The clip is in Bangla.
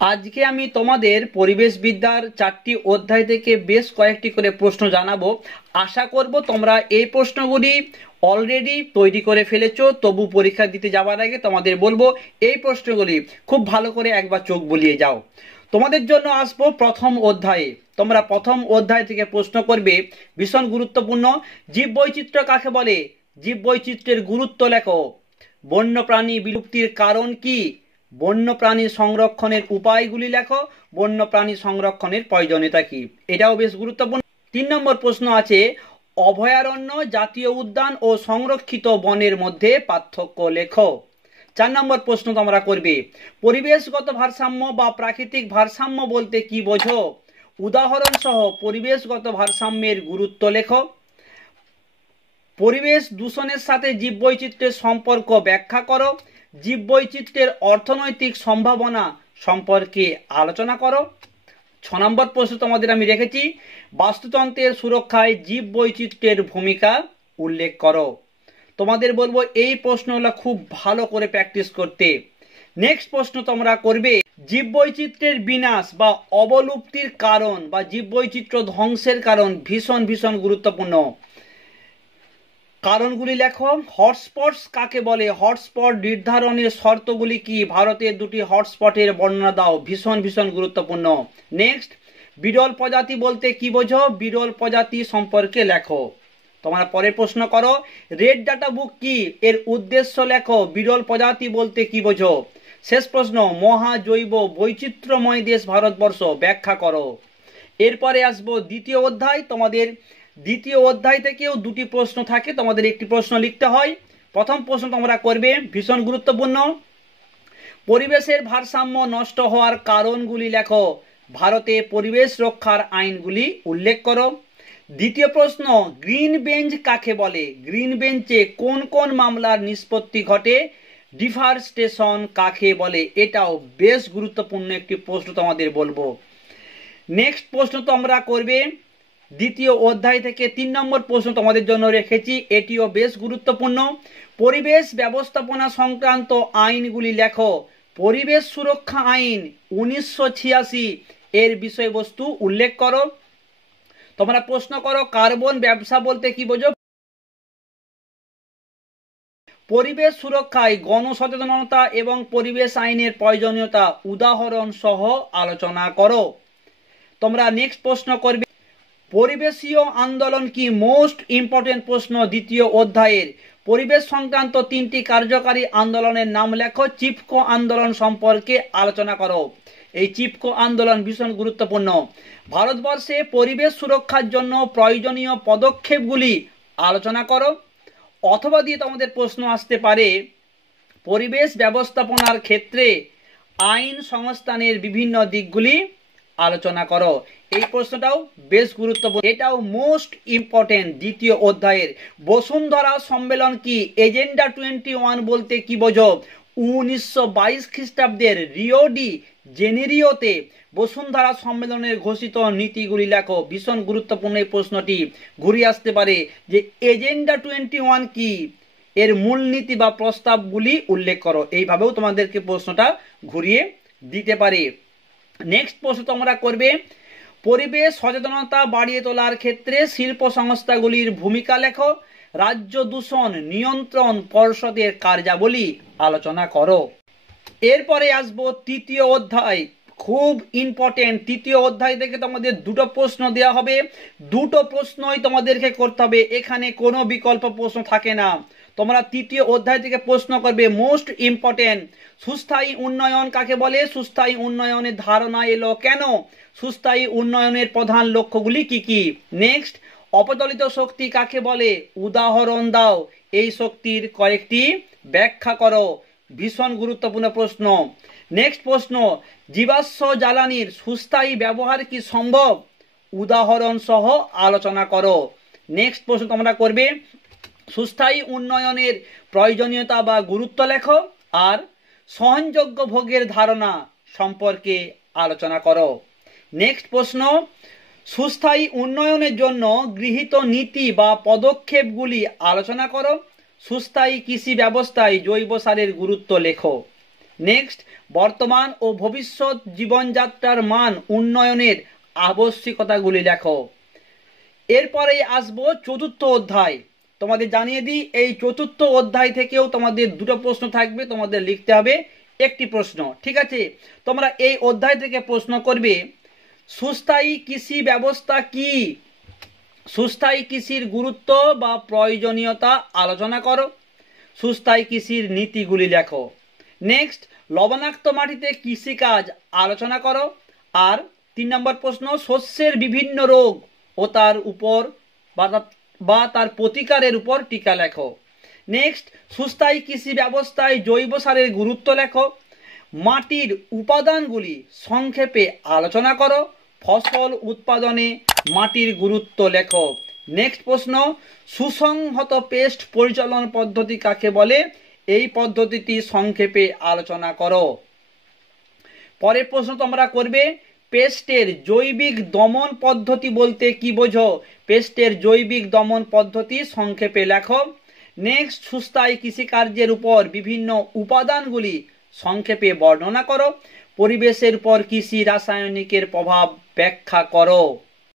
আজকে আমি তোমাদের পরিবেশ বিদ্যার 4টি অধ্যায় থেকে বেশ কয়েকটি করে প্রশ্ন জানাবো। আশা করব তোমরা এই প্রশ্নগুলি অলরেডি তৈরি করে ফেলেছো, তবু পরীক্ষা দিতে যাওয়ার আগে তোমাদের বলবো এই প্রশ্নগুলি খুব ভালো করে একবার চোখ বুলিয়ে যাও। তোমাদের জন্য আসবো প্রথম অধ্যায়ে। তোমরা প্রথম অধ্যায় থেকে প্রশ্ন করবে, ভীষণ গুরুত্বপূর্ণ। জীববৈচিত্র্য কাকে বলে? জীববৈচিত্র্যের গুরুত্ব লেখো। বন্যপ্রাণী বিলুপ্তির কারণ কি? বন্যপ্রাণী সংরক্ষণের উপায়গুলি লেখো। বন্যপ্রাণী সংরক্ষণের প্রয়োজনীয়তা কি? এটাও বেশ গুরুত্বপূর্ণ। 3 নম্বর প্রশ্ন আছে, অভয়ারণ্য, জাতীয় উদ্যান ও সংরক্ষিত বনের মধ্যে পার্থক্য লেখো। 4 নম্বর প্রশ্ন তোমরা করবে, পরিবেশগত ভারসাম্য বা প্রাকৃতিক ভারসাম্য বলতে কি বোঝো? উদাহরণ সহ পরিবেশগত ভারসাম্যের গুরুত্ব লেখো। পরিবেশ দূষণের সাথে জীববৈচিত্র্যের সম্পর্ক ব্যাখ্যা করো। জীববৈচিত্র্যের অর্থনৈতিক সম্ভাবনা সম্পর্কে আলোচনা করো। 6 নম্বর প্রশ্ন তোমাদের আমি রেখেছি, বাস্তুতন্ত্রের সুরক্ষায় জীববৈচিত্র্যের ভূমিকা উল্লেখ করো। তোমাদের বলবো এই প্রশ্নগুলো খুব ভালো করে প্র্যাকটিস করতে। নেক্সট প্রশ্ন তোমরা করবে, জীববৈচিত্র্যের বিনাশ বা অবলুপ্তির কারণ বা জীববৈচিত্র্য ধ্বংসের কারণ ভীষণ ভীষণ গুরুত্বপূর্ণ। কারণগুলি লেখো। হটস্পটস কাকে বলে? হটস্পট নির্ধারণের শর্তগুলি কি? ভারতের 2টি হটস্পটের বর্ণনা দাও। ভীষণ ভীষণ গুরুত্বপূর্ণ। নেক্সট, বিরল প্রজাতি বলতে কি বোঝো? বিরল প্রজাতি সম্পর্কে লেখো। তোমরা পরের প্রশ্ন করো, রেড ডাটা বুক কি? এর উদ্দেশ্য লেখো। বিরল প্রজাতি বলতে কি বোঝো? শেষ প্রশ্ন, মহাজৈব বৈচিত্র্যময় দেশ ভারতবর্ষ ব্যাখ্যা করো। এরপরে আসবো দ্বিতীয় অধ্যায়। তোমাদের দ্বিতীয় অধ্যায় থেকেও 2টি প্রশ্ন থাকে, তোমাদের একটি প্রশ্ন লিখতে হয়। প্রথম প্রশ্ন তোমরা করবে, ভীষণ গুরুত্বপূর্ণ, পরিবেশের ভারসাম্য নষ্ট হওয়ার কারণগুলি লেখো। ভারতে পরিবেশ রক্ষার আইনগুলি উল্লেখ করো। দ্বিতীয় প্রশ্ন, গ্রিন বেঞ্চ কাকে বলে? গ্রিন বেঞ্চে কোন কোন মামলার নিষ্পত্তি ঘটে? ডিফরেস্টেশন কাকে বলে? এটাও বেশ গুরুত্বপূর্ণ একটি প্রশ্ন তোমাদের বলবো। নেক্সট প্রশ্ন তোমরা করবে দ্বিতীয় অধ্যায় থেকে 3 নম্বর প্রশ্ন তোমাদের জন্য রেখেছি, এটিও বেশ গুরুত্বপূর্ণ। পরিবেশ ব্যবস্থাপনা সংক্রান্ত আইনগুলি লেখো। পরিবেশ সুরক্ষা আইন 1986 এর বিষয়বস্তু উল্লেখ করো। তোমরা প্রশ্ন করো, কার্বন ব্যবসা বলতে কি বোঝো? পরিবেশ সুরক্ষায় গণসচেতনতা এবং পরিবেশ আইনের প্রয়োজনীয়তা উদাহরণ সহ আলোচনা করো। তোমরা নেক্সট প্রশ্ন করবে, পরিবেশীয় আন্দোলন কি? মোস্ট ইম্পর্টেন্ট প্রশ্ন দ্বিতীয় অধ্যায়ের। পরিবেশ সংক্রান্ত 3টি কার্যকারী আন্দোলনের নাম লেখো। চিপকো আন্দোলন সম্পর্কে আলোচনা করো। এই চিপকো আন্দোলন ভীষণ গুরুত্বপূর্ণ। ভারতবর্ষে পরিবেশ সুরক্ষার জন্য প্রয়োজনীয় পদক্ষেপগুলি আলোচনা করো। অথবা দিয়ে তোমাদের প্রশ্ন আসতে পারে, পরিবেশ ব্যবস্থাপনার ক্ষেত্রে আইন সংস্থানের বিভিন্ন দিকগুলি আলোচনা করো। এই প্রশ্নটাও বেশ গুরুত্বপূর্ণ, এটাও মোস্ট ইম্পর্টেন্ট দ্বিতীয় অধ্যায়ের। বসুন্ধরা সম্মেলন কি? এজেন্ডা 21 বলতে কি বোঝো? 1922 খ্রিস্টাব্দের রিও ডি জেনেরিওতে বসুন্ধরা সম্মেলনের ঘোষিত নীতিগুলি লেখো। ভীষণ গুরুত্বপূর্ণ এই প্রশ্নটি ঘুরিয়ে আসতে পারে যে এজেন্ডা 21 কি, এর মূলনীতি বা প্রস্তাবগুলি উল্লেখ করো। এইভাবেও তোমাদেরকে প্রশ্নটা ঘুরিয়ে দিতে পারে। নেক্সট প্রশ্ন তোমরা করবে, পরিবেশ সচেতনতা বাড়িয়ে তোলার ক্ষেত্রে শিল্প সংস্থাগুলির ভূমিকা লেখো। রাজ্য দূষণ নিয়ন্ত্রণ পর্ষদের কার্যাবলী আলোচনা করো। এরপরে আসবো তৃতীয় অধ্যায়, খুব ইম্পর্টেন্ট। তৃতীয় অধ্যায় থেকে তোমাদের 2টো প্রশ্ন দেওয়া হবে। 2টো প্রশ্নই তোমাদেরকে করতে হবে, এখানে কোনো বিকল্প প্রশ্ন থাকে না। তোমরা তৃতীয় অধ্যায় থেকে প্রশ্ন করবে, মোস্ট ইম্পর্টেন্ট, সুস্থায়ী উন্নয়ন কাকে বলে? সুস্থায়ী উন্নয়নের ধারণা এলো কেন? সুস্থায়ী উন্নয়নের প্রধান লক্ষ্যগুলি কি কি? নেক্সট, অপচলিত শক্তি কাকে বলে? উদাহরণ দাও। এই শক্তির কয়েকটি ব্যাখ্যা করো। ভীষণ গুরুত্বপূর্ণ প্রশ্ন। নেক্সট প্রশ্ন, জীবাশ্ম জ্বালানির সুস্থায়ী ব্যবহার কি সম্ভব? উদাহরণ সহ আলোচনা করো। নেক্সট প্রশ্ন তোমরা করবে, সুস্থায়ী উন্নয়নের প্রয়োজনীয়তা বা গুরুত্ব লেখো। আর সহনযোগ্য ভোগের ধারণা সম্পর্কে আলোচনা করো। নেক্সট প্রশ্ন, সুস্থায়ী উন্নয়নের জন্য গৃহীত নীতি বা পদক্ষেপগুলি আলোচনা করো। সুস্থায়ী কৃষি ব্যবস্থায় জৈব সারের গুরুত্ব লেখো। নেক্সট, বর্তমান ও ভবিষ্যৎ জীবনযাত্রার মান উন্নয়নের আবশ্যিকতাগুলি লেখো। এরপরেই আসবো চতুর্থ অধ্যায়। তোমাদের জানিয়ে দিই, এই চতুর্থ অধ্যায় থেকেও তোমাদের দুটো প্রশ্ন থাকবে, তোমাদের লিখতে হবে একটি প্রশ্ন। ঠিক আছে, তোমরা এই অধ্যায় থেকে প্রশ্ন করবে সুস্থায়ী কৃষি ব্যবস্থা কি, সুস্থায়ী কৃষির গুরুত্ব বা প্রয়োজনীয়তা আলোচনা করো, সুস্থায়ী কৃষির নীতিগুলি লেখো। নেক্সট, লবণাক্ত মাটিতে কৃষিকাজ আলোচনা করো। আর 3 নম্বর প্রশ্ন, শস্যের বিভিন্ন রোগ ও তার উপর বা তার প্রতিকারের উপর টিকা লেখো। নেক্সট, সুস্থায়ী কৃষি ব্যবস্থায় জৈব সারের গুরুত্ব লেখো। মাটির উপাদানগুলি সংক্ষেপে আলোচনা করো। ফসল উৎপাদনে মাটির গুরুত্ব লেখো। নেক্সট প্রশ্ন, সুসংহত পেস্ট পরিচালন পদ্ধতি কাকে বলে, এই পদ্ধতিটি সংক্ষেপে আলোচনা করো। পরের প্রশ্ন তোমরা করবে পেস্টের জৈবিক দমন পদ্ধতি বলতে কি বোঝো, পেস্টের জৈবিক দমন পদ্ধতি সংক্ষেপে লেখো। নেক্সট, সুস্থায়ী কৃষিকার্যের উপর বিভিন্ন উপাদানগুলি সংক্ষেপে বর্ণনা করো। পরিবেশের উপর কৃষি রাসায়নিকের প্রভাব ব্যাখ্যা করো।